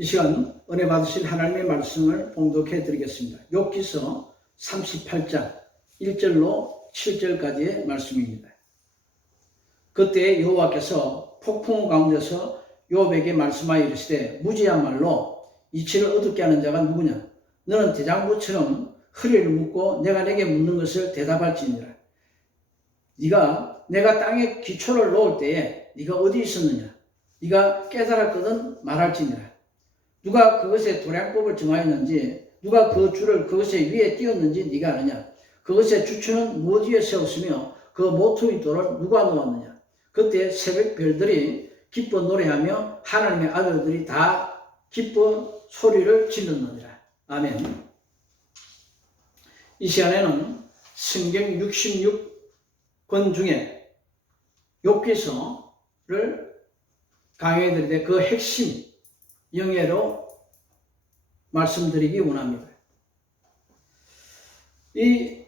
이 시간 은혜 받으실 하나님의 말씀을 봉독해 드리겠습니다. 욥기서 38장 1절로 7절까지의 말씀입니다. 그때 여호와께서 폭풍 가운데서 욥에게 말씀하여 이르시되 무지한 말로 이치를 어둡게 하는 자가 누구냐? 너는 대장부처럼 허리를 묶고 내가 내게 묻는 것을 대답할지니라. 내가 땅에 기초를 놓을 때에 네가 어디 있었느냐? 네가 깨달았거든 말할지니라. 누가 그것의 도량법을 정하였는지 누가 그 줄을 그것의 위에 띄웠는지 네가 아느냐? 그것의 주추는 무엇 위에 세웠으며 그 모퉁이 돌을 누가 놓았느냐? 그때 새벽 별들이 기뻐 노래하며 하나님의 아들들이 다 기뻐 소리를 질렀느니라. 아멘. 이 시간에는 성경 66권 중에 욥기서를 강의해 드릴 때 그 핵심 영예로 말씀드리기 원합니다. 이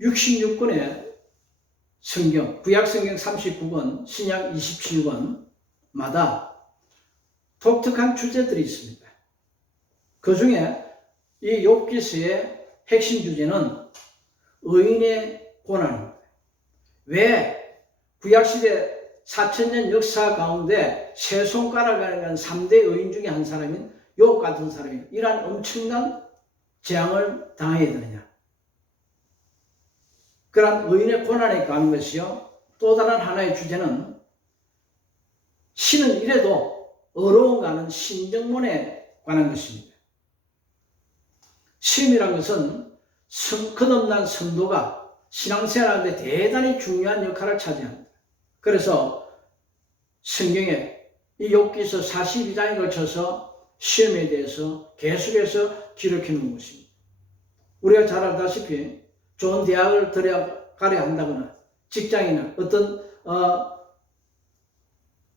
66권의 성경, 구약 성경 39권, 신약 27권마다 독특한 주제들이 있습니다. 그 중에 이 욥기서의 핵심 주제는 의인의 고난입니다. 왜 구약시대 4000년 역사 가운데 세 손가락에 간 3대 의인 중에 한 사람인 욥 같은 사람이 이러한 엄청난 재앙을 당해야 되느냐? 그러한 의인의 고난에 관한 것이요. 또 다른 하나의 주제는 신은 이래도 어려운가 하는 신정문에 관한 것입니다. 시험이란 것은 끝없는 성도가 신앙생활하는데 대단히 중요한 역할을 차지합니다. 그래서 성경에 이 욥기서 42장에 걸쳐서 시험에 대해서 계속해서 기록해 놓은 것입니다. 우리가 잘 알다시피 좋은 대학을 들어가려 한다거나 직장이나 어떤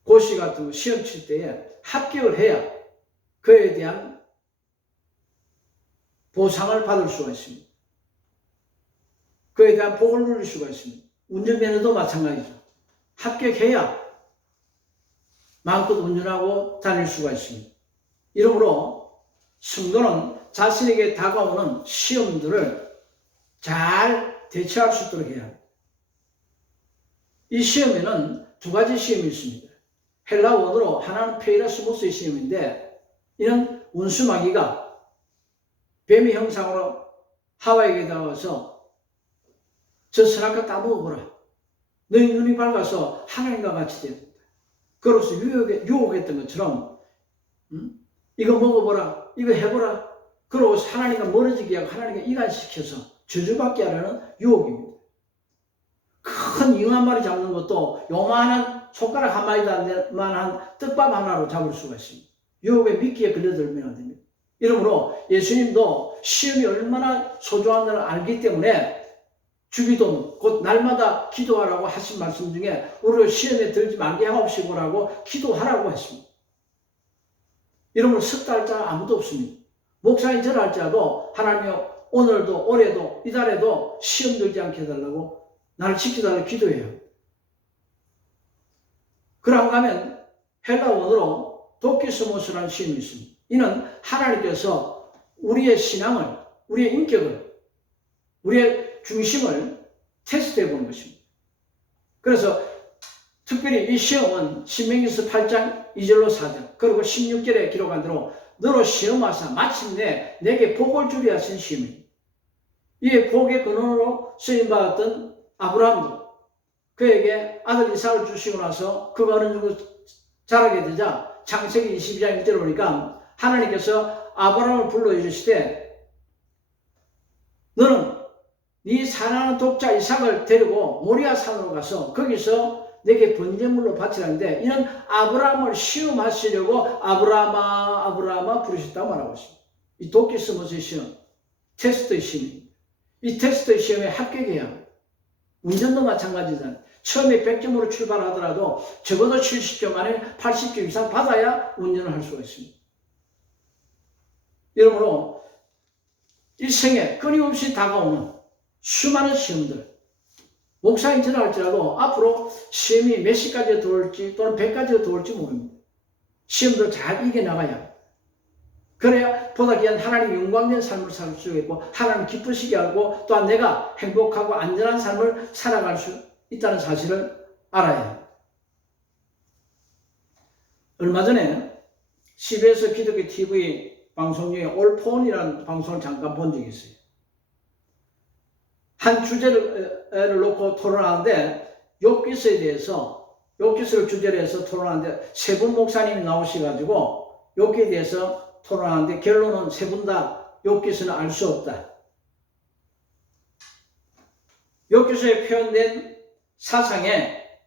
고시 같은 거 시험 칠 때에 합격을 해야 그에 대한 보상을 받을 수가 있습니다. 그에 대한 복을 누릴 수가 있습니다. 운전면허도 마찬가지죠. 합격해야 마음껏 운전하고 다닐 수가 있습니다. 이러므로 성도는 자신에게 다가오는 시험들을 잘 대처할 수 있도록 해야 합니다. 이 시험에는 두 가지 시험이 있습니다. 헬라 원어로 하나는 페이라스모스의 시험인데 이는 원수마귀가 뱀의 형상으로 하와에게 다가와서 저 선악과 따먹어보라. 너희 눈이 밝아서 하나님과 같이 된다. 그로서 유혹했던 것처럼 이거 먹어보라. 이거 해보라. 그러고 하나님과 멀어지게 하고 하나님과 이간시켜서 저주받게 하려는 유혹입니다. 큰 잉어 한 마리 잡는 것도 요만한 손가락 한 마리만한 떡밥 하나로 잡을 수가 있습니다. 유혹에 미끼에 걸려들면 안 됩니다. 이러므로 예수님도 시험이 얼마나 소중한지를 알기 때문에 주기도 곧 날마다 기도하라고 하신 말씀 중에 우리를 시험에 들지 말게 하옵시고라고 기도하라고 했습니다. 이러므로 석 달자 아무도 없습니다. 목사님 절할지라도 하나님이여 오늘도 올해도 이달에도 시험 들지 않게 해달라고 나를 지켜달라고 기도해요. 그러고 가면 헬라 원어로 도키스모스라는 시험이 있습니다. 이는 하나님께서 우리의 신앙을, 우리의 인격을, 우리의 중심을 테스트해 보는 것입니다. 그래서 특별히 이 시험은 신명기서 8장 2절로 4절 그리고 16절에 기록한 대로 너로 시험하사 마침내 내게 복을 주리 하신 시험입니다. 이에 복의 근원으로 쓰임받았던 아브라함도 그에게 아들 이삭을 주시고 나서 그가 어느 정도 자라게 되자 창세기 22장 1절을 보니까 하나님께서 아브라함을 불러 이르시되 너는 네 사랑하는 독자 이삭을 데리고 모리아 산으로 가서 거기서 내게 번제물로 바치라는데 이는 아브라함을 시험하시려고 아브라함아 부르셨다고 말하고 있습니다. 이 도키스모스의 시험, 테스트의 시험입니다. 이 테스트의 시험에 합격해야 합니다. 운전도 마찬가지잖아요. 처음에 100점으로 출발하더라도 적어도 70점 아니면 80점 이상 받아야 운전을 할 수가 있습니다. 이러므로 일생에 끊임없이 다가오는 수많은 시험들, 목사인 전화 할지라도 앞으로 시험이 몇 시까지 들어올지 또는 100까지 들어올지 모릅니다. 시험들을 잘 이겨나가야 합니다. 그래야 보다 귀한 하나님 영광된 삶을 살 수 있고 하나님 기쁘시게 하고 또한 내가 행복하고 안전한 삶을 살아갈 수 있다는 사실을 알아야 합니다. 얼마 전에 CBS 기독교 TV 방송 중에 올폰이라는 방송을 잠깐 본 적이 있어요. 한 주제를 놓고 토론하는데 욥기서에 대해서 욥기서를 주제로 해서 토론하는데 세 분 목사님이 나오셔가지고 욥기에 대해서 토론하는데 결론은 세 분 다 욥기서는 알 수 없다. 욥기서에 표현된 사상의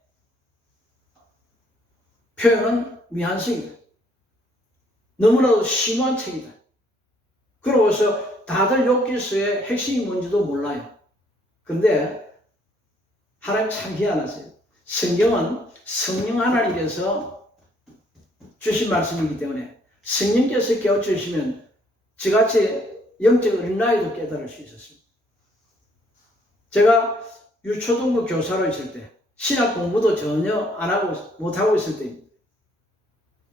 표현은 미한성이다. 너무나도 심한 책이다. 그러고서 다들 욥기서의 핵심이 뭔지도 몰라요. 근데 하나님 참 희한하세요. 성경은 성령 하나님께서 주신 말씀이기 때문에 성령께서 깨워주시면 저같이 영적 어린아이도 깨달을 수 있었습니다. 제가 유초등부 교사로 있을 때 신학 공부도 전혀 안 하고 못하고 있을 때입니다.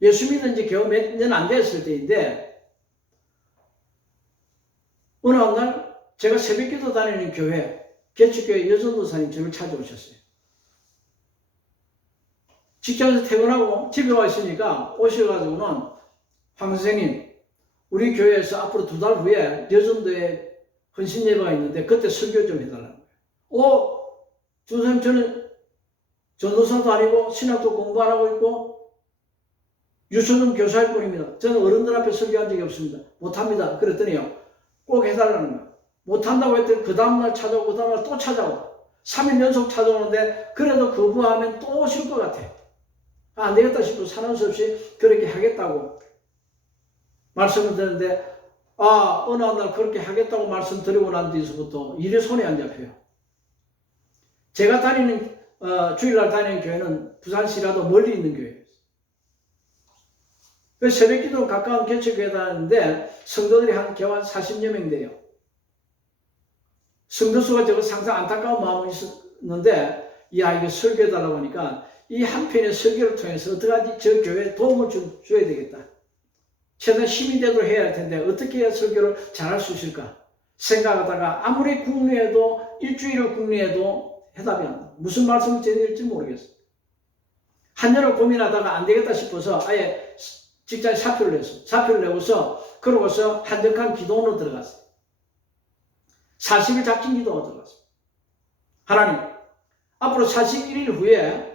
예수 믿은 지 겨우 몇 년 안 됐을 때인데 어느 날 제가 새벽기도 다니는 교회 개척교회 여전도사님 저를 찾아오셨어요. 직장에서 퇴근하고 집에 와 있으니까 오셔가지고는 황 선생님 우리 교회에서 앞으로 2달 후에 여전도에 헌신예배가 있는데 그때 설교 좀 해달라는 거예요. 선생님 저는 전도사도 아니고 신학도 공부 안 하고 있고 유초등 교사일 뿐입니다. 저는 어른들 앞에 설교한 적이 없습니다. 못합니다. 그랬더니요. 꼭 해달라는 거예요. 못한다고 했더니 그 다음날 찾아오고 그 다음날 또 찾아오고 3일 연속 찾아오는데 그래도 거부하면 또 오실 것 같아. 안 되겠다 싶어 사는 수 없이 그렇게 하겠다고 말씀을 드렸는데 어느 날 그렇게 하겠다고 말씀드리고 난 뒤서부터 일이 손에 안 잡혀요. 제가 다니는 주일날 다니는 교회는 부산시라도 멀리 있는 교회예요. 새벽기도 가까운 개척교회 다니는데 성도들이 한 겨우 한 40여 명 돼요. 성도수가 저거 상상 안타까운 마음이 있었는데 이거 설교해달라고 하니까 이 한 편의 설교를 통해서 어떡하지 저 교회에 도움을 줘야 되겠다. 최대한 힘이 되도록 해야 할 텐데 어떻게 해야 설교를 잘할 수 있을까 생각하다가 아무리 궁리해도 일주일을 궁리해도 해답이 안 나. 무슨 말씀을 드려야 될지 모르겠어. 한 년을 고민하다가 안 되겠다 싶어서 아예 직장에 사표를 냈어. 사표를 내고서 그러고서 한적한 기도원으로 들어갔어. 40일 작진 기도가 들어갔어. 하나님 앞으로 41일 후에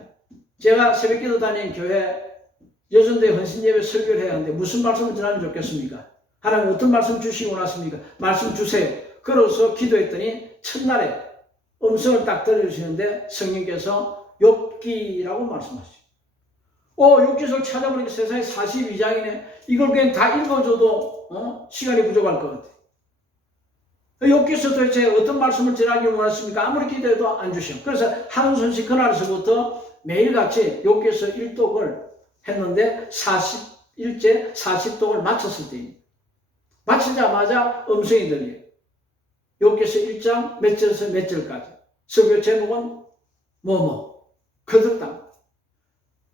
제가 새벽기도 다니는 교회 여전도에 헌신예배 설교를 해야 하는데 무슨 말씀을 전하면 좋겠습니까? 하나님 어떤 말씀 주시고 원하십니까? 말씀 주세요. 그러고서 기도했더니 첫날에 음성을 딱 들려주시는데 성령께서 욥기라고 말씀하시죠. 욥기서를 찾아보니까 세상에 42장이네. 이걸 그냥 다 읽어줘도 시간이 부족할 것 같아. 욥기서 도대체 어떤 말씀을 전하기 원하십니까? 아무리 기도해도 안 주셔. 그래서 한순씩 그날서부터 매일같이 욥기서 1독을 했는데 41째 40독을 마쳤을 때입니다. 마치자마자 음성이 들려요. 욥기서 1장 몇 절에서 몇 절까지. 설교 제목은 거듭당.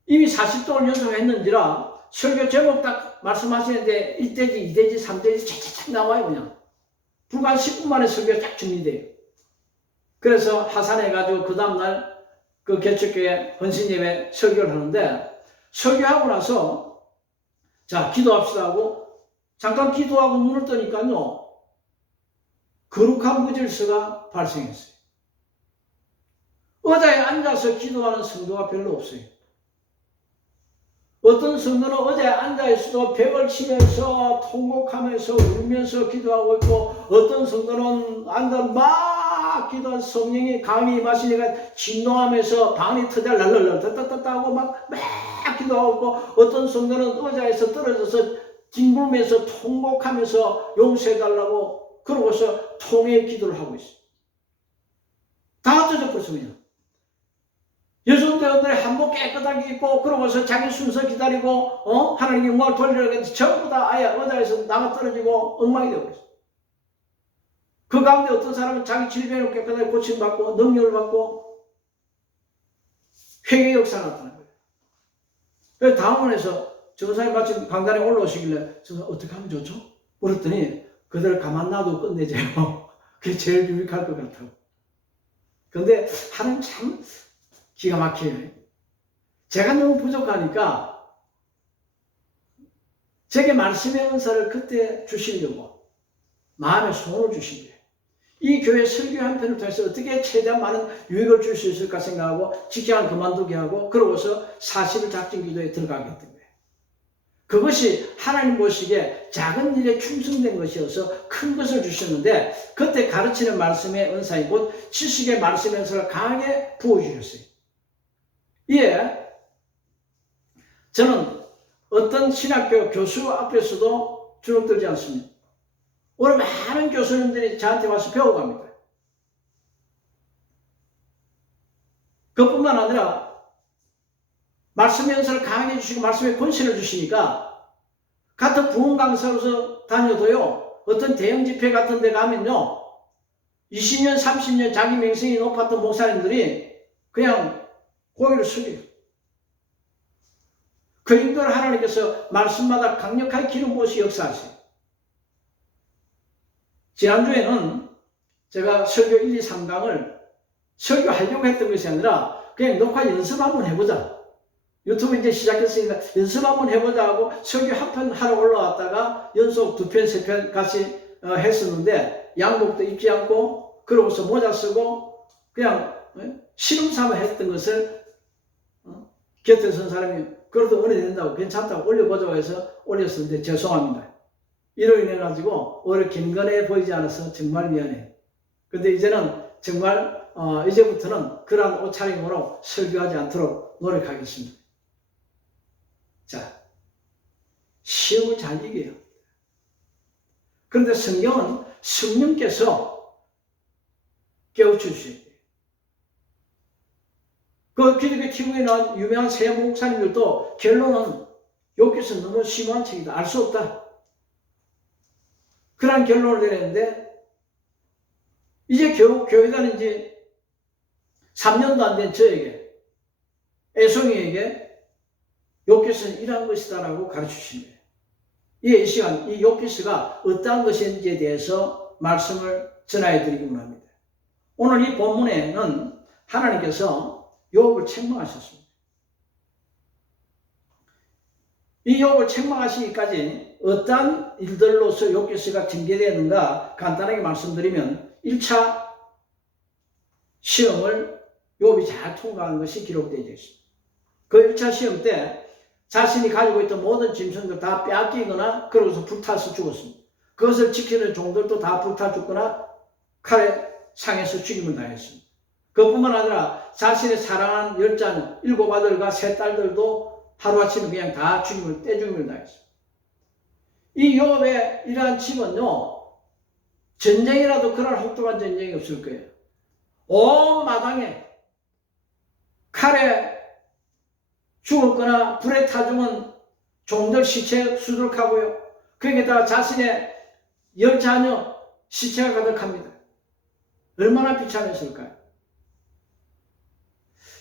이미 40독을 연속했는지라 설교 제목 딱 말씀하시는데 1대지, 2대지, 3대지 착착착 나와요 그냥. 불과 10분 만에 설교가 딱 준비돼요. 그래서 하산해가지고 그 다음날 그 개척교회 헌신예배 설교를 하는데 설교하고 나서 자 기도합시다 하고 잠깐 기도하고 눈을 뜨니까요 거룩한 무질서가 발생했어요. 의자에 앉아서 기도하는 성도가 별로 없어요. 어떤 성도는 의자에 앉아있어도 벽을 치면서 통곡하면서 울면서 기도하고 있고 어떤 성도는 앉아 막 기도한 성령이 감히 임하시니까 진동하면서 방이 터져 랄랄랄 따따따따 하고 막 기도하고 있고 어떤 성도는 의자에서 떨어져서 뒹굴면서 통곡하면서 용서해달라고 그러고서 통의 기도를 하고 있어요. 다 합쳐져 버렸습니다. 여성대원들이 한복 깨끗하게 입고 그러고서 자기 순서 기다리고 하나님 영광을 돌리려고 했는데 전부 다 아예 의자에서 나가 떨어지고 엉망이 되어버렸어요. 그 가운데 어떤 사람은 자기 질병을 깨끗하게 고침받고 능력을 받고 회개 역사가 나타난 거예요. 그래서 당원에서 전사님 마침 강단에 올라오시길래 저 어떻게 하면 좋죠? 물었더니 그대를 가만 놔도 끝내줘요. 그게 제일 유익할 것 같아요. 근데 하나님 참 기가 막혀요. 제가 너무 부족하니까 제게 말씀의 은사를 그때 주시려고 마음에 소원을 주신 거예요. 이 교회 설교 한 편을 통해서 어떻게 최대한 많은 유익을 줄 수 있을까 생각하고 직장을 그만두게 하고 그러고서 40일 작정 기도에 들어가게 했던 거예요. 그것이 하나님 보시기에 작은 일에 충성된 것이어서 큰 것을 주셨는데 그때 가르치는 말씀의 은사인 곧 지식의 말씀의 은사를 강하게 부어주셨어요. 이에 저는 어떤 신학교 교수 앞에서도 주눅들지 않습니다. 오늘 많은 교수님들이 저한테 와서 배워갑니다. 그뿐만 아니라 말씀의 은사를 강하게 주시고 말씀의 권세를 주시니까 같은 부흥 강사로서 다녀도요, 어떤 대형 집회 같은 데 가면요, 20년, 30년 자기 명성이 높았던 목사님들이 그냥 고개를 숙여요. 그 인도를 하나님께서 말씀마다 강력하게 기름 부으시 역사하세요. 지난주에는 제가 설교 1, 2, 3강을 설교하려고 했던 것이 아니라 그냥 녹화 연습 한번 해보자. 유튜브 이제 시작했으니까 연습 한번 해보자 하고 설교 한 편 하러 올라왔다가 연속 2편, 3편 같이 했었는데 양복도 입지 않고 그러고서 모자 쓰고 그냥 실험 삼아 했던 것을 곁에 선 사람이 그래도 은혜 된다고 괜찮다고 올려보자고 해서 올렸었는데 죄송합니다. 이로 인해 가지고 오히려 경건해 보이지 않아서 정말 미안해. 근데 이제는 정말 이제부터는 그러한 옷차림으로 설교하지 않도록 노력하겠습니다. 자, 시험을 잘 이겨요. 그런데 성경은 성령께서 깨우쳐주셔야 돼요. 그 기독교 TV에 나온 유명한 세 목사님들도 결론은 여기서 너무 심한 책이다. 알 수 없다. 그런 결론을 내렸는데 이제 겨우 교회 다닌 지 3년도 안 된 저에게 애송이에게 욥기서는 이러한 것이다라고 가르치신 거예요. 이 시간 이 욥기서가 어떠한 것인지에 대해서 말씀을 전하여 드리기만 합니다. 오늘 이 본문에는 하나님께서 욥을 책망하셨습니다. 이 욥을 책망하시기까지 어떠한 일들로서 욥기서가 전개되는가 간단하게 말씀드리면 1차 시험을 욥이 잘 통과한 것이 기록되어 있습니다. 그 1차 시험 때 자신이 가지고 있던 모든 짐승들 다 빼앗기거나 그러고서 불타서 죽었습니다. 그것을 지키는 종들도 다 불타 죽거나 칼에 상해서 죽임을 당했습니다. 그뿐만 아니라 자신의 사랑하는 10자녀 7아들과 3딸들도 하루아침에 그냥 다 떼죽임을 당했습니다. 이 욥의 이러한 집은요, 전쟁이라도 그런 혹독한 전쟁이 없을 거예요. 온 마당에 칼에 죽었거나 불에 타 죽은 종들 시체 수두룩하고요. 거기에다가 자신의 10자녀 시체가 가득합니다. 얼마나 비참했을까요?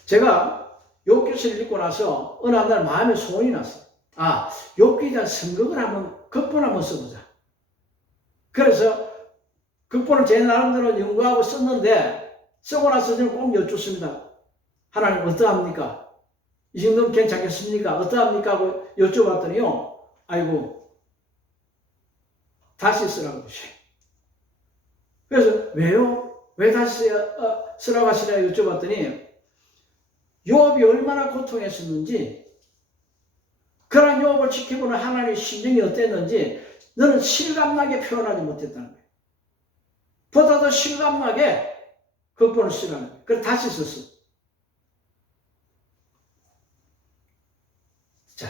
제가 욥기서를 읽고 나서 어느 날 마음에 소원이 났어요. 욥기에 대한 선극을 극본 한번 써보자. 그래서 극본을 제 나름대로 연구하고 썼는데 쓰고 나서 저는 꼭 여쭙습니다. 하나님 어떠합니까? 이 정도면 괜찮겠습니까? 어떠합니까? 하고 여쭤봤더니요. 아이고 다시 쓰라고 하셔요. 그래서 왜요? 왜 다시 쓰라고 하시냐 여쭤봤더니 욥이 얼마나 고통했었는지 그런 욥을 지켜보는 하나님의 심정이 어땠는지 너는 실감나게 표현하지 못했다는 거예요. 보다 더 실감나게 극본을 쓰라는 거예요. 그래서 다시 썼어. 자,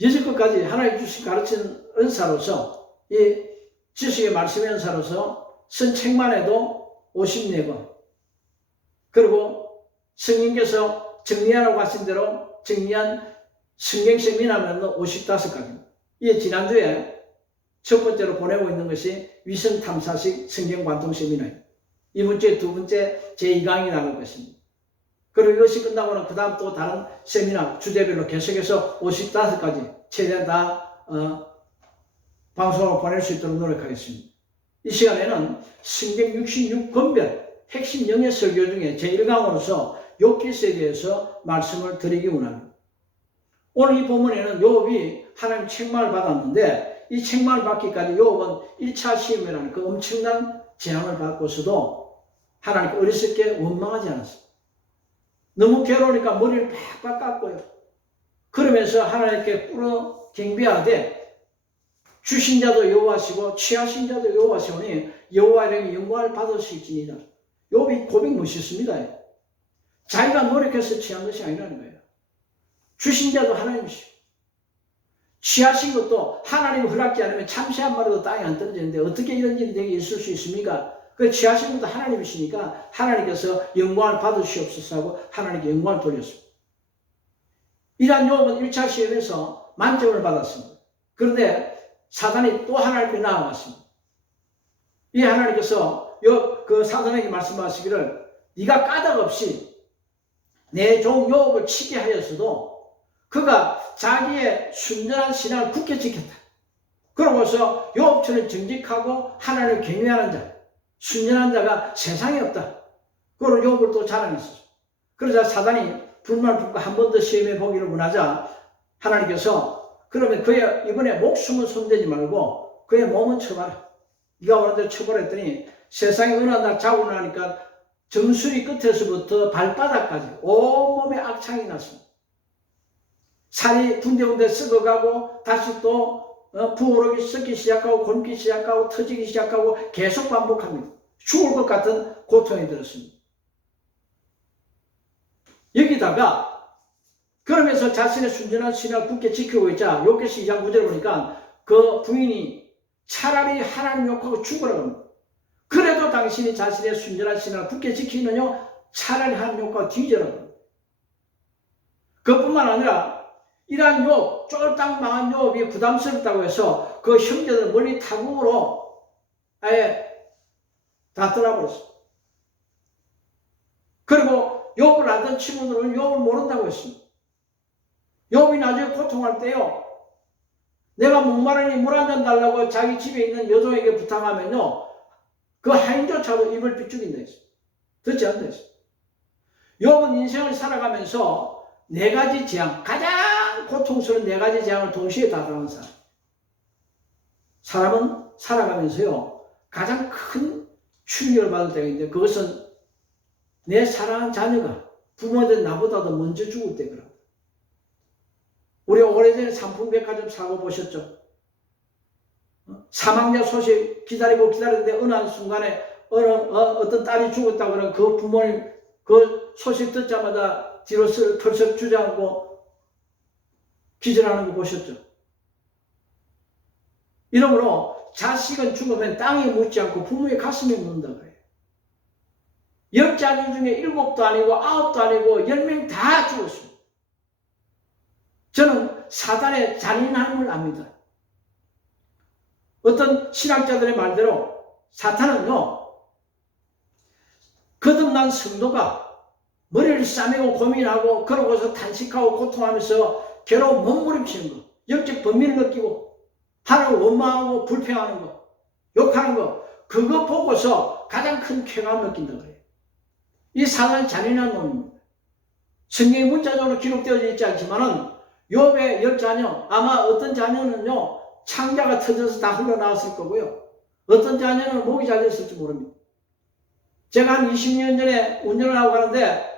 여지껏까지 하나님 주신 가르치는 은사로서 이 지식의 말씀의 은사로서 쓴 책만 해도 54권 그리고 성령께서 정리하라고 하신 대로 정리한 성경 세미나는 55가지입니다. 이에 지난주에 첫 번째로 보내고 있는 것이 위성 탐사식 성경 관통 세미나입니다. 이번 주에 두 번째 제2강이 나갈 것입니다. 그리고 이것이 끝나고는 그 다음 또 다른 세미나 주제별로 계속해서 55가지 최대한 다 방송을 보낼 수 있도록 노력하겠습니다. 이 시간에는 성경 66권별 핵심 영의 설교 중에 제1강으로서 욥기서에 대해서 말씀을 드리기 원합니다. 오늘 이 본문에는 욥이 하나님 책망을 받았는데 이 책망을 받기까지 욥은 1차 시험이라는 그 엄청난 재앙을 받고서도 하나님께 어리석게 원망하지 않았습니다. 너무 괴로우니까 머리를 팍팍 깎고요. 그러면서 하나님께 꿇어 경배하되 주신 자도 여호와시고 취하신 자도 여호와시오니 여호와 이름의 영광을 받으실지니라. 욥이 고백 멋있습니다. 자기가 노력해서 취한 것이 아니라는 거예요. 주신 자도 하나님이시고 취하신 것도 하나님이 허락지 않으면 참새 한 마리도 땅에 안 떨어지는데 어떻게 이런 일이 되게 있을 수 있습니까? 그 취하신 것도 하나님이시니까 하나님께서 영광을 받으시옵소서 하고 하나님께 영광을 돌렸습니다. 이러한 욥은 1차 시험에서 만점을 받았습니다. 그런데 사단이 또 하나님께 나아갔습니다. 이 하나님께서 그 사단에게 말씀하시기를 네가 까닭 없이 내 종 욥을 치게 하였어도 그가 자기의 순전한 신앙을 굳게 지켰다. 그러고서 욥처럼 정직하고 하나님을 경외하는 자, 순전한 자가 세상에 없다. 그걸 욥을 또 자랑했어요. 그러자 사단이 불만 품고 한 번 더 시험해 보기를 원하자 하나님께서 그러면 그의 이번에 목숨은 손대지 말고 그의 몸은 쳐봐라. 네가 원하는 대로 쳐보랬더니 세상에 어느 날 자고 나니까 정수리 끝에서부터 발바닥까지 온몸에 악창이 났습니다. 살이 군데군데 썩어가고 다시 또 부어오르기 썩기 시작하고 곪기 시작하고 터지기 시작하고 계속 반복합니다. 죽을 것 같은 고통이 들었습니다. 여기다가 그러면서 자신의 순전한 신앙을 굳게 지키고 있자 욥기 2장 9절을 보니까 그 부인이 차라리 하나님 욕하고 죽으라고 합니다. 그래도 당신이 자신의 순전한 신앙을 굳게 지키느냐 차라리 하나님 욕하고 뒤져라고 합니다. 그뿐만 아니라 이러한 욥, 쫄딱 망한 욥이 부담스럽다고 해서 그 형제들 머리 타국으로 아예 다 떠나버렸습니다. 그리고 욥을 알던 친구들은 욥을 모른다고 했습니다. 욥이 나중에 고통할 때요, 내가 목마르니 물 한 잔 달라고 자기 집에 있는 여종에게 부탁하면요, 그 하인조차도 입을 삐죽인다 했습니다. 듣지 않는다 했습니다. 욥은 인생을 살아가면서 4가지 재앙, 가장 고통스러운 4가지 재앙을 동시에 다 당한 사람. 사람은 살아가면서요, 가장 큰 충격을 받을 때가 있는데 그것은 내 사랑하는 자녀가 부모들 나보다도 먼저 죽을 때 그럽니다. 우리 오래전에 삼풍백화점 사고 보셨죠? 사망자 소식 기다리고 기다리는데 어느 한순간에 어떤 딸이 죽었다고 그러면 그 부모님 그 소식 듣자마자 뒤로 털썩 주저앉고 기절하는 거 보셨죠? 이러므로 자식은 죽으면 땅에 묻지 않고 부모의 가슴에 묻는다 그래요. 10자녀 중에 7도 아니고 9도 아니고 10명 다 죽었습니다. 저는 사단의 잔인함을 압니다. 어떤 신학자들의 말대로 사탄은요, 거듭난 성도가 머리를 싸매고 고민하고 그러고서 탄식하고 고통하면서 괴로운 몸부림치는 거, 영적 범민을 느끼고 하나님을 원망하고 불평하는 거, 욕하는 거, 그거 보고서 가장 큰 쾌감을 느낀다 그래요. 이 사단이 잔인한 놈입니다. 성경에 문자적으로 기록되어 있지 않지만은 욥의 10자녀, 아마 어떤 자녀는요, 창자가 터져서 다 흘러나왔을 거고요. 어떤 자녀는 목이 잘렸을지 모릅니다. 제가 한 20년 전에 운전을 하고 가는데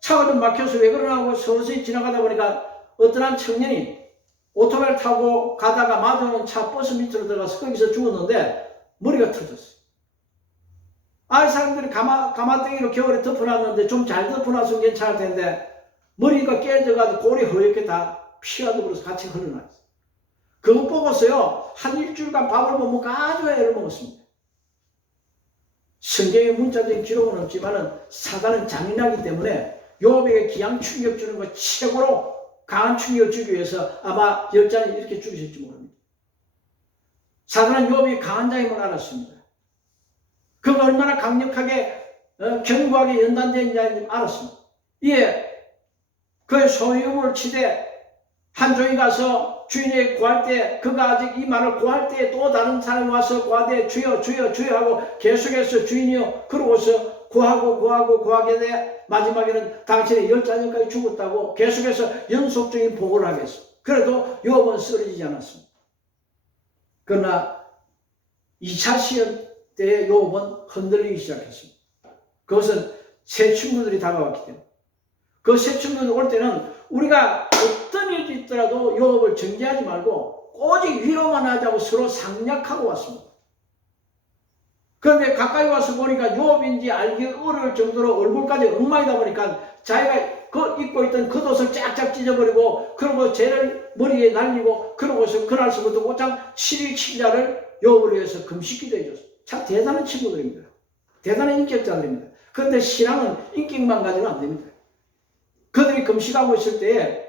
차가 좀 막혀서 왜 그러냐고 서서히 지나가다 보니까 어떤 한 청년이 오토바이를 타고 가다가 마주오는 차 버스 밑으로 들어가서 거기서 죽었는데 머리가 터졌어요. 이 사람들이 가마땡이로 겨울에 덮어놨는데 좀 잘 덮어놨으면 괜찮을 텐데 머리가 깨져가지고 골이 허옇게 다 피가 들어서 같이 흘러나왔어요. 그거 보고서요, 한 일주일간 밥을 못 먹고 아주 애를 먹었습니다. 성경의 문자적인 기록은 없지만은 사단은 잔인하기 때문에 욥에게 기양 충격 주는 것 최고로 강한 충격을 주기 위해서 아마 10자는 이렇게 죽이실지 모릅니다. 사단은 욥이 강한 자임을 알았습니다. 그가 얼마나 강력하게 견고하게 연단된 자인지 알았습니다. 이에 그의 소유물을 치되 한 종이 가서 주인에게 구할 때, 그가 아직 이 말을 구할 때 또 다른 사람이 와서 구하되 주여 주여 주여 하고 계속해서 주인이여 그러고서 구하게 돼 마지막에는 당신의 10자녀까지 죽었다고 계속해서 연속적인 보고를 하겠습니다. 그래도 욥은 쓰러지지 않았습니다. 그러나 2차 시험 때에 욥은 흔들리기 시작했습니다. 그것은 새 친구들이 다가왔기 때문에. 그 새 친구들이 올 때는 우리가 어떤 일이 있더라도 욥을 정죄하지 말고 오직 위로만 하자고 서로 상략하고 왔습니다. 그런데 가까이 와서 보니까 욥인지 알기 어려울 정도로 얼굴까지 엉망이다 보니까 자기가 입고 있던 겉옷을 쫙쫙 찢어버리고 그러고 죄를 머리에 날리고 그러고서 그날서부터 곧장 7일 7야를 욥을 위해서 금식기도 해줬어요. 참 대단한 친구들입니다. 대단한 인격자들입니다. 그런데 신앙은 인격만 가지고는 안 됩니다. 그들이 금식하고 있을 때에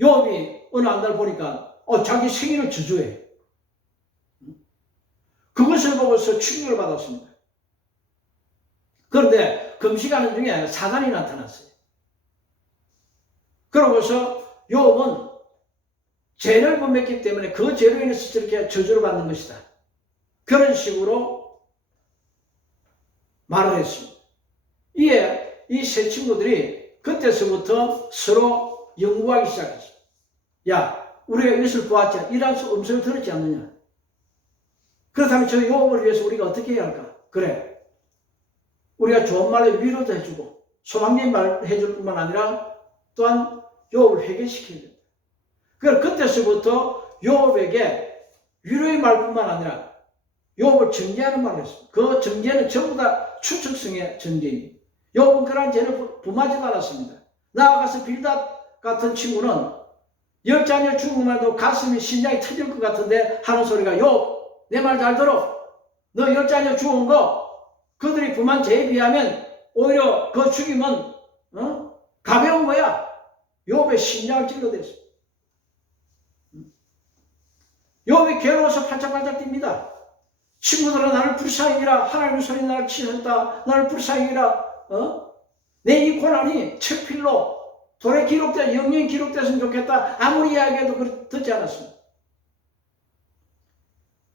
욥이 어느 한 날 보니까 자기 생일을 저주해. 그것을 보고서 충격을 받았습니다. 그런데 금식하는 중에 사단이 나타났어요. 그러고서 욥은 죄를 범했기 때문에 그 죄로 인해서 저렇게 저주를 받는 것이다. 그런 식으로 말을 했습니다. 이에 이 세 친구들이 그때서부터 서로 연구하기 시작했습니다. 야, 우리가 이것을 보았지, 이러한 음성을 들었지 않느냐? 그렇다면 저 욥을 위해서 우리가 어떻게 해야 할까? 그래, 우리가 좋은 말로 위로도 해주고 소망적인 말 해줄 뿐만 아니라 또한 욥을 회개시켜야 된다. 그때서부터 욥에게 위로의 말뿐만 아니라 욥을 정죄하는 말을 했습니다. 그 정죄는 전부 다 추측성의 정죄입니다. 욥은 그러한 죄를 범하지도 않았습니다. 나아가서 빌닷 같은 친구는 10자녀 죽으면 해도 가슴이 심장이 터질 것 같은데 하는 소리가 욥, 내 말 잘 들어. 너 10자녀 죽은 거 그들이 범한 죄에 비하면 오히려 그 죽임은 가벼운 거야. 욥의 심장을 찔러댔어. 욥이 괴로워서 팔짝팔짝 뜁니다. 친구들은 나를 불쌍히라, 하나님의 손이 나를 치셨다, 나를 불쌍히라. 내 이 고난이 책필로 돌에 기록돼 영영이 기록됐으면 좋겠다. 아무리 이야기해도 듣지 않았습니다.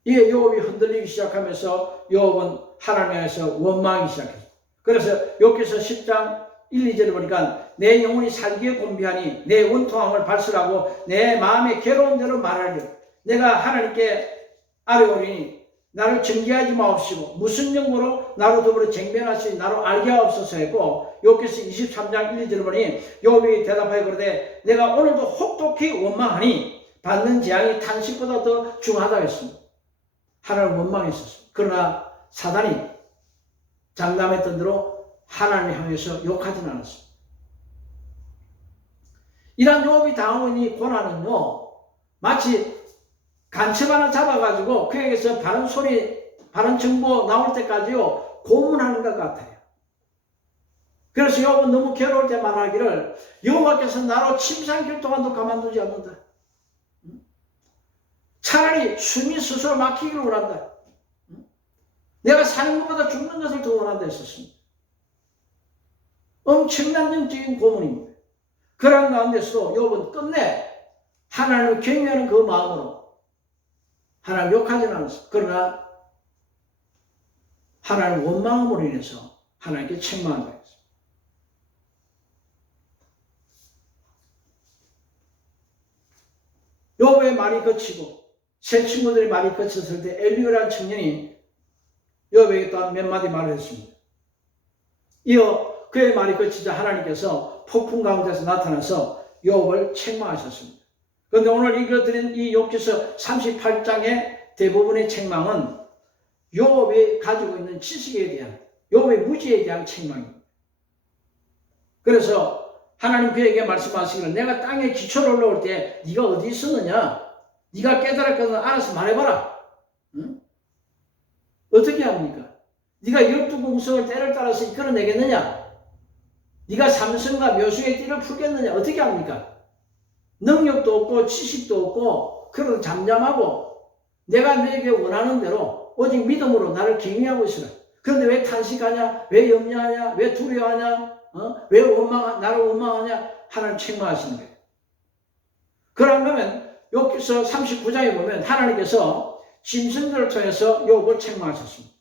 이에 욥이 흔들리기 시작하면서 욥은 하나님에서 원망하기 시작했습니다. 그래서 욥기서 10장 1, 2절을 보니까 내 영혼이 살기에 곤비하니 내 원통함을 발설하고 내 마음의 괴로운 대로 말하리라. 내가 하나님께 아뢰오리니 나를 정죄하지 마옵시고 무슨 영으로 나로 더불어 쟁변하시니 나로 알게 하옵소서 했고, 욥기서 23장 1, 2절을 보니 욥이 대답하여 그러되 내가 오늘도 혹독히 원망하니 받는 재앙이 탄식보다 더 중하다 했습니다. 하나님을 원망했었습니다. 그러나 사단이 장담했던 대로 하나님을 향해서 욕하지는 않았습니다. 이러한 욥이 당하고 있는 이 고난은요, 마치 간첩 하나 잡아가지고 그에게서 바른 소리, 바른 정보 나올 때까지요 고문하는 것 같아요. 그래서 욥은 너무 괴로울 때 말하기를 여호와께서 나로 침상길 동안도 가만두지 않는다. 차라리 숨이 스스로 막히기를 원한다. 내가 사는 것보다 죽는 것을 더 원한다 했었습니다. 엄청난 영적인 고문입니다. 그런 가운데서도 욥은 끝내 하나님을 경외하는 그 마음으로 하나님 욕하지는 않았습니다. 그러나 하나님 원망함으로 인해서 하나님께 책망한다 했습니다. 욥의 말이 그치고 세 친구들의 말이 그쳤을 때 엘리후라는 청년이 욥에게 또한 몇 마디 말을 했습니다. 이어 그의 말이 그치자 하나님께서 폭풍 가운데서 나타나서 욥을 책망하셨습니다. 그런데 오늘 읽어드린 이 욥기서 38장의 대부분의 책망은 욥이 가지고 있는 지식에 대한, 욥의 무지에 대한 책망입니다. 그래서 하나님 그에게 말씀하시기를 내가 땅에 기초를 올라올 때 네가 어디 있었느냐? 네가 깨달았거든 알아서 말해봐라. 응? 어떻게 합니까? 네가 12공성을 때를 따라서 이끌어내겠느냐? 네가 삼성과 묘수의 띠를 풀겠느냐? 어떻게 합니까? 능력도 없고 지식도 없고 그런 잠잠하고 내가 너에게 원하는 대로 오직 믿음으로 나를 경외하고 있으라. 그런데 왜 탄식하냐? 왜 염려하냐? 왜 두려워하냐? 왜 나를 원망하냐? 하나님 책망하시는 거예요. 그러면 여기서 39장에 보면 하나님께서 짐승들을 통해서 욥을 책망하셨습니다.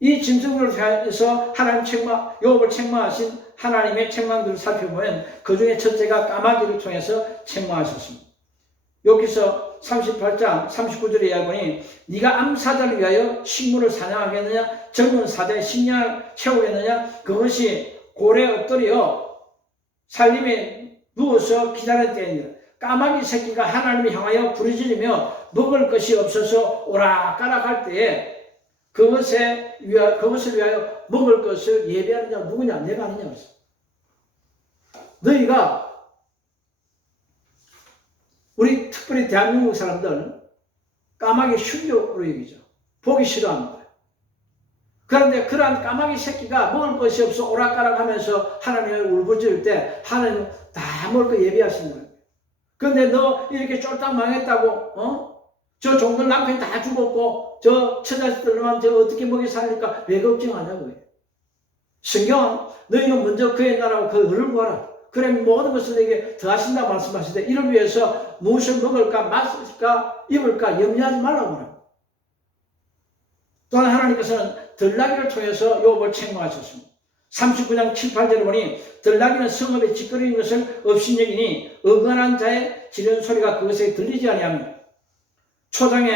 이 짐승들을 통해서 욥을 책망하신 하나님의 책망들을 살펴보면 그 중에 첫째가 까마귀를 통해서 책망하셨습니다. 여기서 38장 39절에 이야기하니 네가 암사자를 위하여 식물을 사냥하겠느냐 젊은 사자의 식량을 채우겠느냐 그것이 고래 엎드려 살림에 누워서 기다릴 때이니라. 까마귀 새끼가 하나님을 향하여 부르짖으며 먹을 것이 없어서 오락가락할 때에 그것을 위하여 먹을 것을 예배하는 자가 누구냐? 내가 아니냐. 너희가 우리 특별히 대한민국 사람들 까마귀 흉격으로 여기죠. 보기 싫어합니다. 그런데 그러한 까마귀 새끼가 먹을 것이 없어 오락가락하면서 하나님을 울부짖을 때 하나님은 다 먹을 거 예비하신다. 그런데 너 이렇게 쫄딱 망했다고 저 종들 남편이 다 죽었고 저 처자식들만 저 어떻게 먹여 살릴까 왜 걱정하냐고요. 성경은 너희는 먼저 그의 나라와 그 의를 구하라. 그래 모든 것을 내게 더하신다 말씀하시되 이를 위해서 무엇을 먹을까 마실까 입을까 염려하지 말라고 합니다. 또한 하나님께서는 들나귀를 통해서 욥을 책망하셨습니다. 39장 7, 8절에 보니 들나귀는 성읍에 짓거리는 것을 업신여기니 어간한 자의 지르는 소리가 그것에 들리지 아니하며 초장이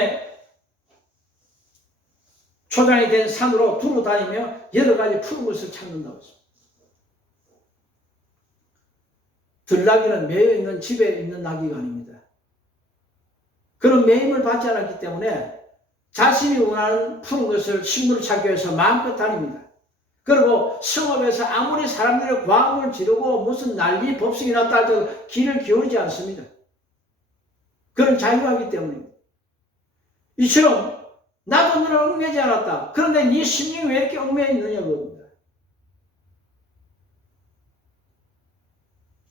된 산으로 두루 다니며 여러 가지 푸른 것을 찾는다고 했습니다. 들나귀는 매여 있는 집에 있는 나귀가 아닙니다. 그런 매임을 받지 않았기 때문에 자신이 원하는 푸른 것을 식물을 찾기 위해서 마음껏 다닙니다. 그리고 성읍에서 아무리 사람들의 과음을 지르고 무슨 난리 법석이 났다 할지라도 귀를 기울이지 않습니다. 그런 자유하기 때문입니다. 이처럼 나도 너를 얽매지 않았다. 그런데 네 심령이 왜 이렇게 얽매여 있느냐고.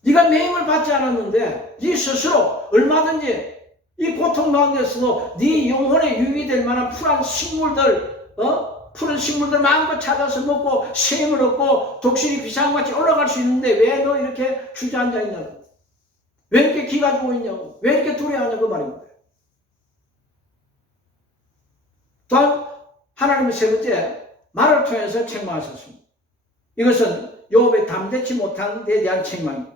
네가 매임을 받지 않았는데 네 스스로 얼마든지 이 고통 가운데서도 네 영혼에 유익이 될 만한 푸른 식물들 마음껏 찾아서 먹고 샘을 얻고 독실이 비상같이 올라갈 수 있는데 왜 너 이렇게 주저앉아 있냐고. 왜 이렇게 기가 죽어 있냐고. 왜 이렇게 두려워하냐고 말입니다. 또한 하나님의 세 번째 말을 통해서 책망하셨습니다. 이것은 욥의 담대치 못한 데 대한 책망입니다.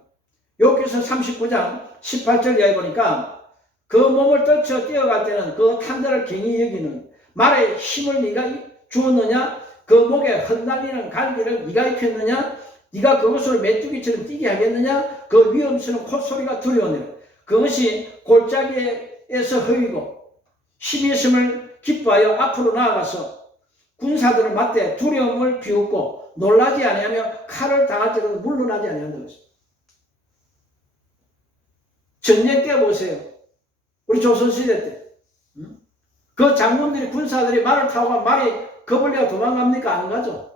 욥기서 39장 18절 이하에 보니까 그 몸을 떨쳐 뛰어갈 때는 그 탄자를 경히 여기는 말에 힘을 네가 주었느냐 그 목에 흩날리는 갈기를 네가 입혔느냐 네가 그것을 메뚜기처럼 뛰게 하겠느냐 그 위험스러운 콧소리가 두려우니라. 그것이 골짜기에서 허이고 힘이 있음을 기뻐하여 앞으로 나아가서 군사들을 맞대 두려움을 비웃고 놀라지 아니하며 칼을 당할지라도 물러나지 아니한다고 했습니다. 전쟁 때 보세요. 우리 조선시대 때 그 장군들이 군사들이 말을 타고 가면 말이 겁을 내고 도망갑니까? 안 가죠.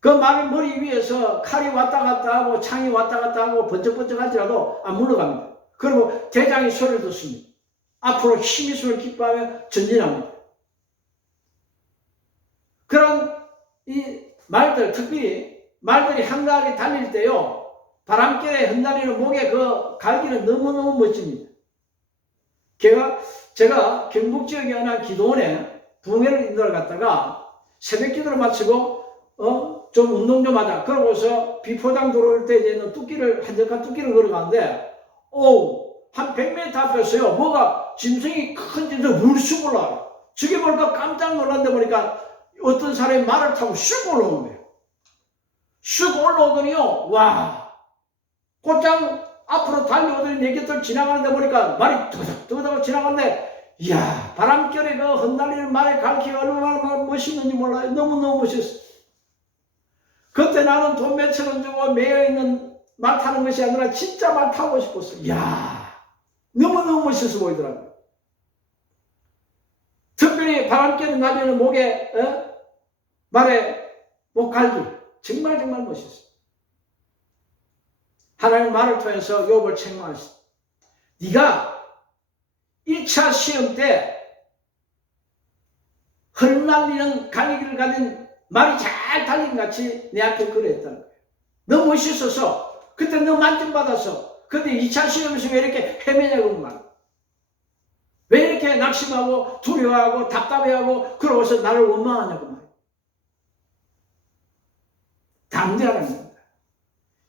그 말 머리 위에서 칼이 왔다 갔다 하고 창이 왔다 갔다 하고 번쩍번쩍 할지라도 안 물러갑니다. 그리고 대장이 소리를 듣습니다. 앞으로 힘이 있음을 기뻐하며 전진합니다. 그런 이 말들, 특별히 말들이 한가하게 달릴 때요, 바람결에 흩날리는 목에 그 갈기는 너무너무 멋집니다. 제가 경북 지역에 어느 기도원에 부흥회를 인도를 갔다가 새벽 기도를 마치고 좀 운동 좀 하자. 그러고서 비포장 도로일 때 이제 한적한 뚝길을 걸어가는데 한 100m 앞에서요 뭐가 짐승이 큰 짐승이 물쑥 올라와요. 저게 뭘까 깜짝 놀란데 보니까 어떤 사람이 말을 타고 쑥 올라오는 거예요. 쑥 올라오더니요 와 곧장 앞으로 달려오더니 내 곁을 지나가는데 보니까 말이 뜨거뜨거 지나가는데 이야 바람결에 그 흩날리는 말의 갈퀴가 얼마나 멋있는지 몰라요. 너무너무 멋있어. 그때 나는 돈 몇천 원 주고 매여있는 말 타는 것이 아니라 진짜 말 타고 싶었어. 이야 너무너무 멋있어 보이더라고요. 특별히 바람결에 날리는 목에 말에 목갈기 정말 멋있어. 하나님 말을 통해서 욥을 책망하시다. 네가 1차 시험 때 헐날리는 갈기를 가진 말이 잘 달린 같이 내 앞에 그랬다는 거예요. 너 멋있어서, 그때 너 만점받아서, 근데 2차 시험에서 왜 이렇게 헤매냐고 말. 왜 이렇게 낙심하고 두려워하고 답답해하고 그러고서 나를 원망하냐고 말. 담대하라는 겁니다.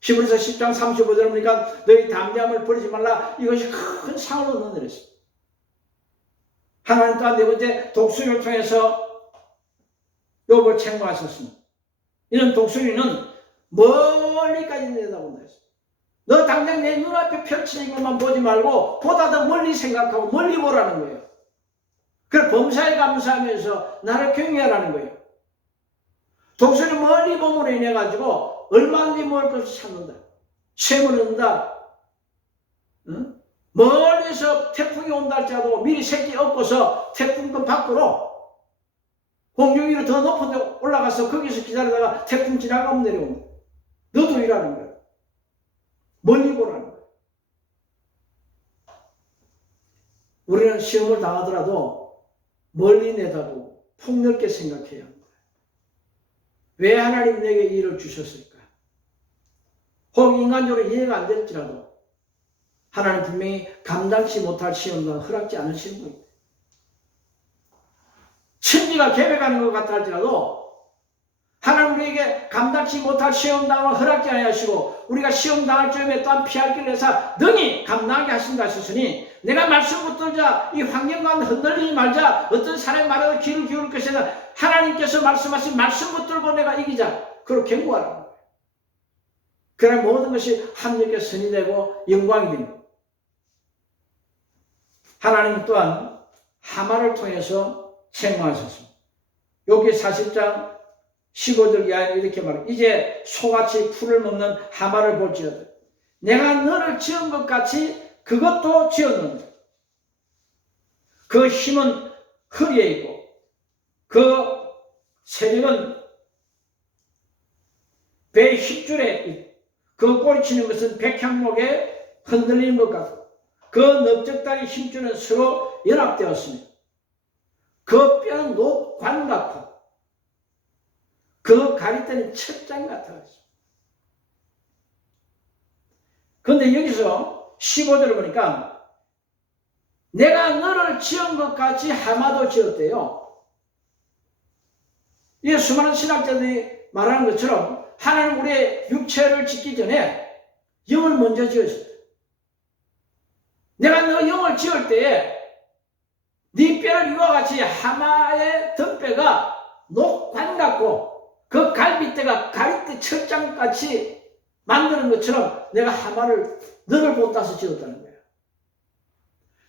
히브리서 10장 35절 보니까 너희 담대함을 버리지 말라. 이것이 큰 상을 얻는 일이었습니다. 하나님 또한 네 번째 독수리를 통해서 욥을 책망하셨습니다. 이는 독수리는 멀리까지 내다본다 했습니다. 너 당장 내 눈앞에 펼치는 것만 보지 말고 보다 더 멀리 생각하고 멀리 보라는 거예요. 그걸 범사에 감사하면서 나를 경외하라는 거예요. 독수리 멀리 봄으로 인해 가지고 얼마든지 먹을 것을 찾는다. 샘을 얻는다. 응? 멀리서 태풍이 온다 할지라도 미리 새끼 얻고서 태풍권 밖으로 공중 위로 더 높은 데 올라가서 거기서 기다리다가 태풍 지나가면 내려온다. 너도 일하는 거야. 멀리 보라는 거야. 우리는 시험을 당하더라도 멀리 내다보고 폭넓게 생각해야 합니다. 왜 하나님 내게 이 일을 주셨을까? 혹 인간적으로 이해가 안 될지라도 하나님 분명히 감당치 못할 시험과 허락지 않으시는 겁니다. 천지가 계획하는 것 같아 할지라도 하나님 우리에게 감당치 못할 시험당을 허락지 아니하시고 우리가 시험당할 점에 또한 피할 길을 내사 능히 감당하게 하신다 하셨으니 내가 말씀 붙들자 이 환경과 흔들리지 말자 어떤 사람의 말에도 귀를 기울일 것이 아니라 하나님께서 말씀하신 말씀 붙들고 내가 이기자 그렇게 경고하라는 거예요. 그러나 모든 것이 하나님께 선이 되고 영광이 됩니다. 하나님 또한 하마를 통해서 책망하셨습니다. 여기 40장 15절 이하에 이렇게 말합니다. 이제 소같이 풀을 먹는 하마를 볼지어다. 내가 너를 지은 것 같이 그것도 지었는데 그 힘은 허리에 있고 그 세력은 배의 힙줄에 있고 그 꼬리치는 것은 백향목에 흔들리는 것 같고 그 넓적다리 힘줄은 서로 연합되었습니다. 그 뼈는 녹관 같고 그 가리대는 철장 같아요. 그런데 여기서 15절을 보니까 내가 너를 지은 것 같이 하마도 지었대요. 이 수많은 신학자들이 말하는 것처럼 하나님 우리의 육체를 짓기 전에 영을 먼저 지으셨어요. 내가 너 영을 지을 때에 네 뼈를 이와 같이 하마의 덤뼈가 녹관 같고 그 갈빗대가 가리대 철장같이 만드는 것처럼 내가 하마를 너를 못따서 지었다는 거야.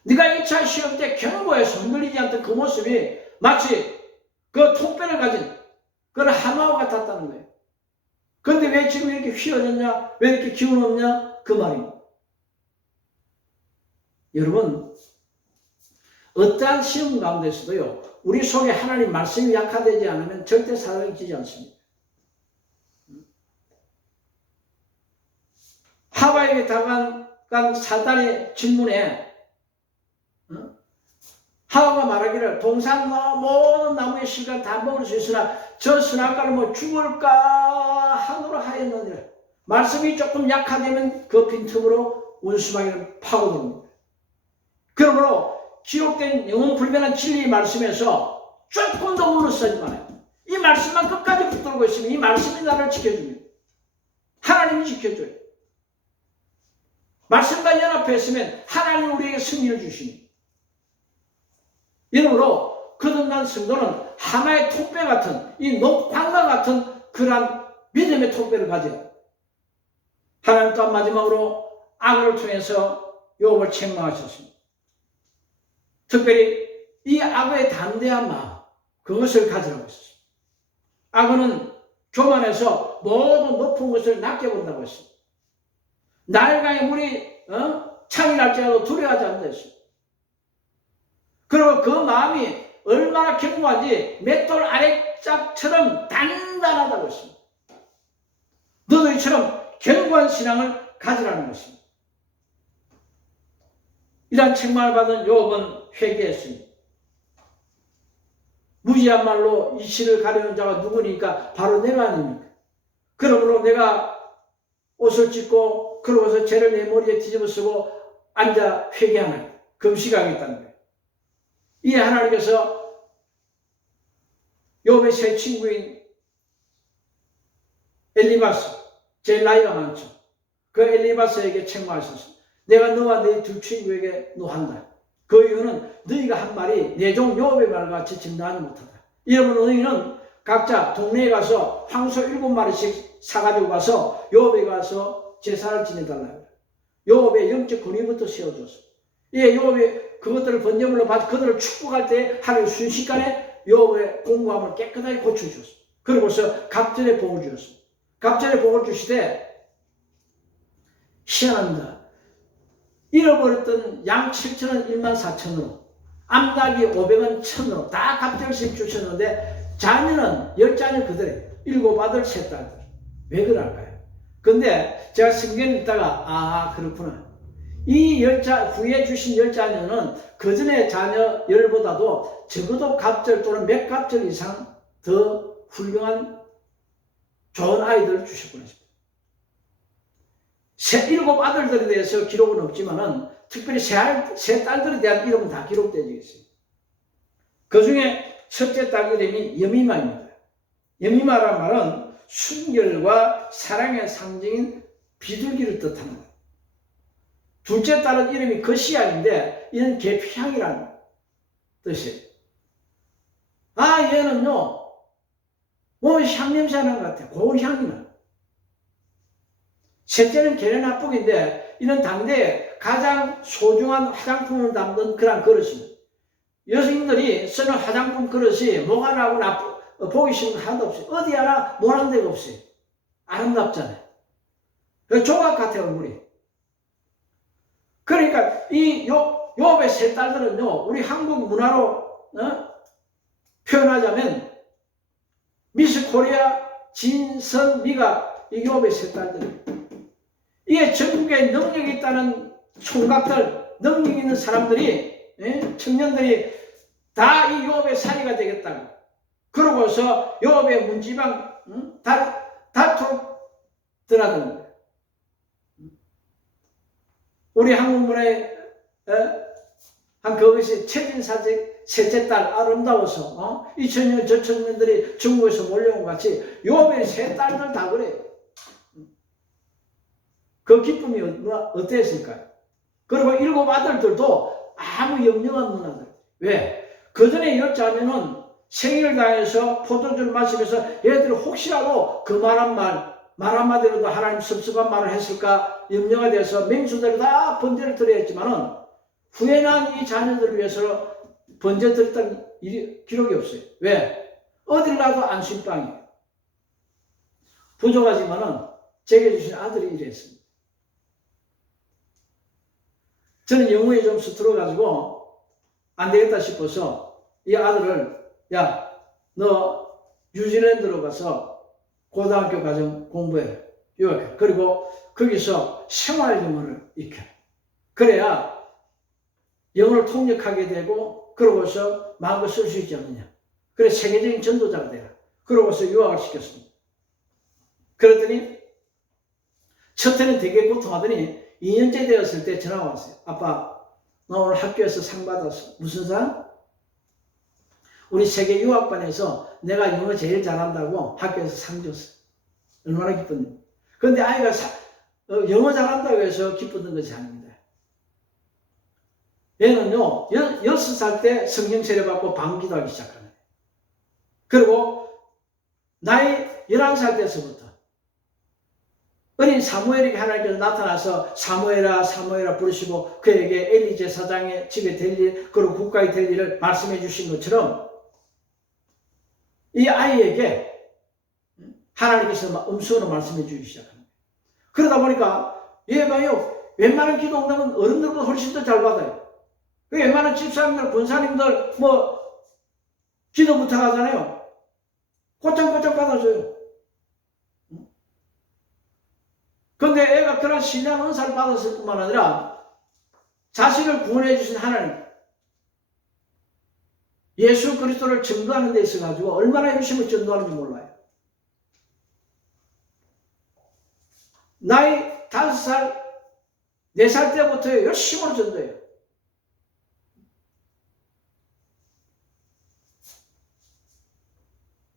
네가 2차 시험 때 경고에서 흔들리지 않던 그 모습이 마치 그 통뼈를 가진 그런 하마와 같았다는 거예요. 그런데 왜 지금 이렇게 휘어졌냐? 왜 이렇게 기운 없냐? 그 말입니다. 여러분 어떠한 시험 가운데서도요 우리 속에 하나님 말씀이 약화되지 않으면 절대 살아있지 않습니다. 하와에게 다가간 사단의 질문에 하와가 말하기를 동산 모든 나무의 씨가 다 먹을 수 있으나 저 선악과를 뭐 죽을까 하노라 하였느니라. 말씀이 조금 약화되면 그 빈틈으로 원수마귀를 파고듭니다. 그러므로 기록된 영원 불변한 진리의 말씀에서 조금도 무너지지 말아요. 이 말씀만 끝까지 붙들고 있으면 이 말씀이 나를 지켜줍니다. 하나님이 지켜줘요. 말씀과 연합했으면 하나님 우리에게 승리를 주십니다. 이러므로 거듭난 성도는 하나의 통뼈 같은 이 녹관과 같은 그러한 믿음의 통뼈를 가져요. 하나님 또한 마지막으로 악을 통해서 욥을 책망하셨습니다. 특별히 이 악의 담대한 마음 그것을 가지라고 했습니다. 악은 교만해서 모든 높은 것을 낮게 본다고 했습니다. 나일강에 물이 창이 날지라도 두려워하지 않는다 했습니다. 그리고 그 마음이 얼마나 견고한지 맷돌 아래짝처럼 단단하다고 했습니다. 너도 이처럼 견고한 신앙을 가지라는 것입니다. 이러한 책망을 받은 욥은 회개했습니다. 무지한 말로 이 시를 가려는 자가 누구니까 바로 내가 아닙니까? 그러므로 내가 옷을 찢고 그러고서 죄를 내 머리에 뒤집어 쓰고 앉아 회개하는 금식하겠다는 거예요. 이 하나님께서 욥의 새 친구인 엘리바스, 제일 나이가 많죠. 그 엘리바스에게 책망하셨습니다. 내가 너와 네 두 친구에게 노한다. 그 이유는 너희가 한 말이 내 종 욥의 말과 같이 진단하지 못하다. 이러면 너희는 각자 동네에 가서 황소 7마리씩 사가지고 가서 욥에 가서 제사를 지내달라고. 욥의 영적 권위부터 세워줬어. 예, 욥이 그것들을 번제물로 받아 그들을 축복할 때 하나님 순식간에 욥의 공고함을 깨끗하게 고쳐주었어. 그러고서 갑절에 복을 주었어. 갑절에 복을 주시되 희한합니다. 잃어버렸던 양 7천은 14,000으로 암닭이 500은 1,000으로 다 갑절씩 주셨는데 자녀는 10자녀 그대로 7아들 3딸들. 왜 그럴까요? 근데 제가 성경 읽다가 그렇구나. 이 후에 주신 10자녀는 그 전에 자녀 10보다도 적어도 갑절 또는 몇 갑절 이상 더 훌륭한 좋은 아이들을 주셨구나. 7 아들들에 대해서 기록은 없지만은 특별히 세 딸들에 대한 이름은 다 기록되어 있어요. 그 중에 첫째 딸 이름이 여미마입니다. 여미마란 말은 순결과 사랑의 상징인 비둘기를 뜻합니다. 둘째 딸은 이름이 거시야인데 이는 계피향이라는 뜻이에요. 얘는요 몸에 향냄새 나는 것 같아요. 고운 향이 나. 셋째는 게레나북인데 이는 당대에 가장 소중한 화장품을 담는 그런 그릇입니다. 여성들이 쓰는 화장품 그릇이 뭐가 나고 보기 싫은 거 하나도 없어요. 어디 하나 못한 데가 없어요. 아름답잖아요. 조각 같아요, 얼굴이. 그러니까 이 욥의 세 딸들은요, 우리 한국 문화로 표현하자면 미스 코리아 진선미가 이 욥의 세 딸들이에요. 이게 전국에 능력이 있다는 총각들, 능력 있는 사람들이, 청년들이 다 이 욥의 사이가 되겠다고. 그러고서 욥의 문지방 다투 드나드는 거예요. 우리 한국 문화에 한 그것이 최진사직 셋째 딸 아름다워서 이 청년 저 청년들이 중국에서 몰려온 것 같이 욥의 세 딸들 다 그래요. 그 기쁨이 어땠을까요? 그리고 7 아들들도 아무 염려가 없는 아들. 왜? 그 전에 10자녀는 생일을 다해서 포도주를 마시면서 얘들이 혹시라도 그 말 한마디로도 하나님 섭섭한 말을 했을까 염려가 돼서 맹수대로 다 번제를 드려야 했지만은 후에 난 이 자녀들을 위해서 번제 드렸다는 기록이 없어요. 왜? 어딜 가도 안심빵이에요. 부족하지만은 제게 주신 아들이 이랬습니다. 저는 영어에 좀 서툴러가지고 안 되겠다 싶어서 이 아들을 너 뉴질랜드로 가서 고등학교 과정 공부해. 유학해. 그리고 거기서 생활 영어를 익혀. 그래야 영어를 통역하게 되고 그러고서 마음껏 쓸 수 있지 않느냐. 그래 세계적인 전도자가 되라. 그러고서 유학을 시켰습니다. 그랬더니 첫 해는 되게 고통하더니 2년째 되었을 때 전화가 왔어요. 아빠, 나 오늘 학교에서 상 받았어. 무슨 상? 우리 세계 유학반에서 내가 영어 제일 잘한다고 학교에서 상 줬어. 얼마나 기뻤는지. 그런데 아이가 영어 잘한다고 해서 기뻤던 것이 아닙니다. 얘는요, 6살 때 성령 세례받고 방기도하기 시작하는 거예요. 그리고 나이 11살 때서부터 어린 사무엘에게 하나님께서 나타나서 사무엘아 부르시고 그에게 엘리 제사장의 집에 될 일, 그리고 국가에 될 일을 말씀해 주신 것처럼 이 아이에게 하나님께서 음성으로 말씀해 주기 시작합니다. 그러다 보니까 얘가요, 웬만한 기도 응답은 어른들보다 훨씬 더 잘 받아요. 웬만한 집사님들, 권사님들 기도 부탁하잖아요. 꼬장꼬장 받아줘요. 근데 애가 그런 신령 은사를 받았을 뿐만 아니라 자식을 구원해 주신 하나님, 예수 그리스도를 증거하는 데 있어가지고 얼마나 열심히 전도하는지 몰라요. 나이 5살, 4살 때부터 열심히 전도해요.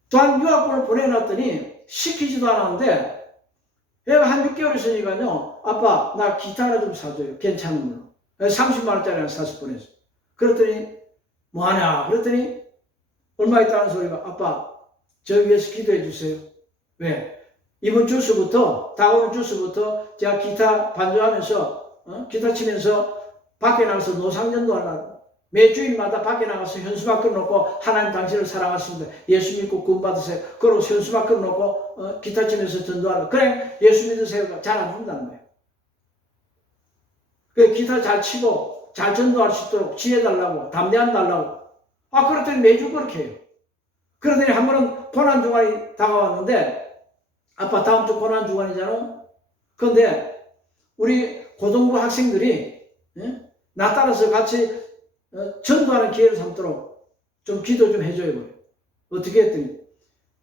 또한 유학원을 보내놨더니 시키지도 않았는데 얘가 한 6개월 있으니까요. 아빠 나 기타 하나 좀 사줘요. 괜찮은 걸로. 30만 원짜리 하나 사서 보냈어요. 그랬더니 뭐하냐 그랬더니 얼마 있다는 소리가 아빠 저 위해서 기도해 주세요. 왜? 이번 주수부터 다가오는 주수부터 제가 기타 반주하면서 기타 치면서 밖에 나가서 노상전도 하려고 매 주일마다 밖에 나가서 현수막 끊어놓고 하나님 당신을 사랑하십니다. 예수 믿고 구원 받으세요. 그러고 현수막 끊어놓고 기타 치면서 전도하려고. 그래 예수 믿으세요. 잘 안 준다는 거예요. 그래 기타 잘 치고 잘 전도할 수 있도록 지혜달라고 담대한 달라고. 그랬더니 매주 그렇게 해요. 그러더니 한 번은 고난주간이 다가왔는데 아빠 다음 주 고난주간이잖아. 그런데 우리 고등부 학생들이 나 따라서 같이 전도하는 기회를 삼도록 좀 기도 좀 해줘요. 어떻게 했더니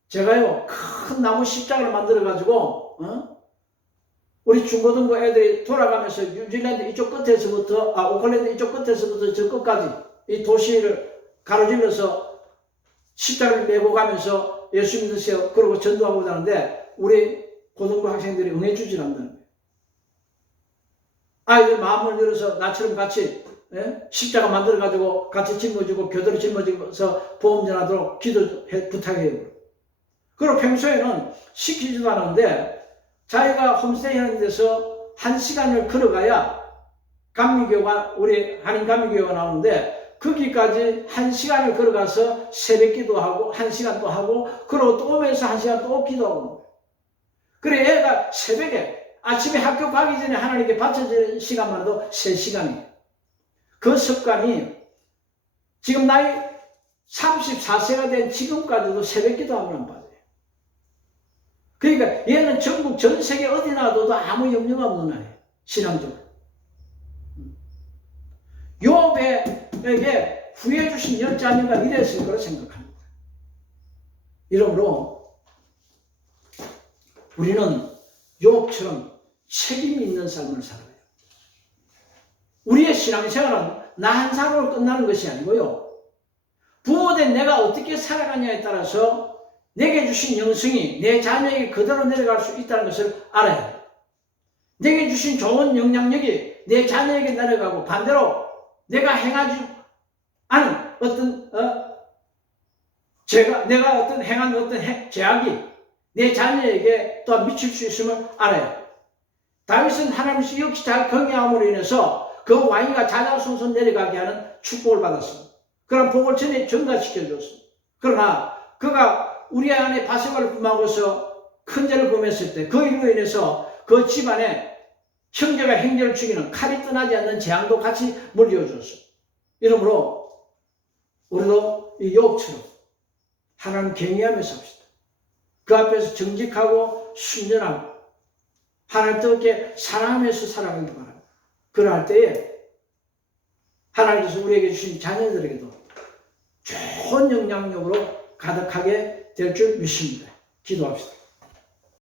제가요 큰 나무 십자가를 만들어 가지고 우리 중고등부 애들이 돌아가면서 뉴질랜드 이쪽 끝에서부터 오클랜드 이쪽 끝에서부터 저 끝까지 이 도시를 가로질러서 십자가를 메고 가면서 예수 믿으세요. 그러고 전도하고자 하는데 우리 고등부 학생들이 응해주질 않는다는 거예요. 아이들 마음을 열어서 나처럼 같이 십자가 만들어가지고 같이 짊어지고 교도로 짊어지면서 보험 전하도록 기도 부탁해요. 그리고 평소에는 시키지도 않았는데 자기가 홈스테이 하는 데서 1시간을 걸어가야 감리교가 우리 한인 감리교가 나오는데 거기까지 1시간을 걸어가서 새벽 기도하고 1시간 또 하고 그러고 또 오면서 1시간 또 기도하고 그래 애가 새벽에 아침에 학교 가기 전에 하나님께 바쳐지는 시간만 해도 3시간이에요. 그 습관이 지금 나이 34세가 된 지금까지도 새벽 기도하면 안 빠져요. 그러니까 얘는 전국 전 세계 어디 놔둬도 아무 염려가 없는 아이예요. 신앙적으로. 욥에게 후해 주신 열자매가 이랬을 거라 생각합니다. 이러므로 우리는 욥처럼 책임이 있는 삶을 살아요. 우리의 신앙생활은 나 한 사람으로 끝나는 것이 아니고요. 부모된 내가 어떻게 살아가냐에 따라서 내게 주신 영성이 내 자녀에게 그대로 내려갈 수 있다는 것을 알아야 해요. 내게 주신 좋은 영향력이 내 자녀에게 내려가고 반대로 내가 행하지 않은 어떤 내가 행한 어떤 죄악이 내 자녀에게 또한 미칠 수 있음을 알아야 해요. 다윗은 하나님을 역시 잘 경외함으로 인해서 그 왕위가 자자손손 내려가게 하는 축복을 받았습니다. 그런 복을 전에 전가시켜줬습니다. 그러나 그가 우리 안에 바세바를 품하고서 큰 죄를 범했을 때 그 일로 인해서 그 집안에 형제가 형제를 죽이는 칼이 떠나지 않는 재앙도 같이 물려줬습니다. 이러므로 우리도 이 욥처럼 하나님 경외하며 삽시다. 그 앞에서 정직하고 순전하고 하나님 뜨겁게 사랑하면서 살아가기 바랍니다. 그러할 때에 하나님께서 우리에게 주신 자녀들에게도 좋은 영향력으로 가득하게 될 줄 믿습니다. 기도합시다.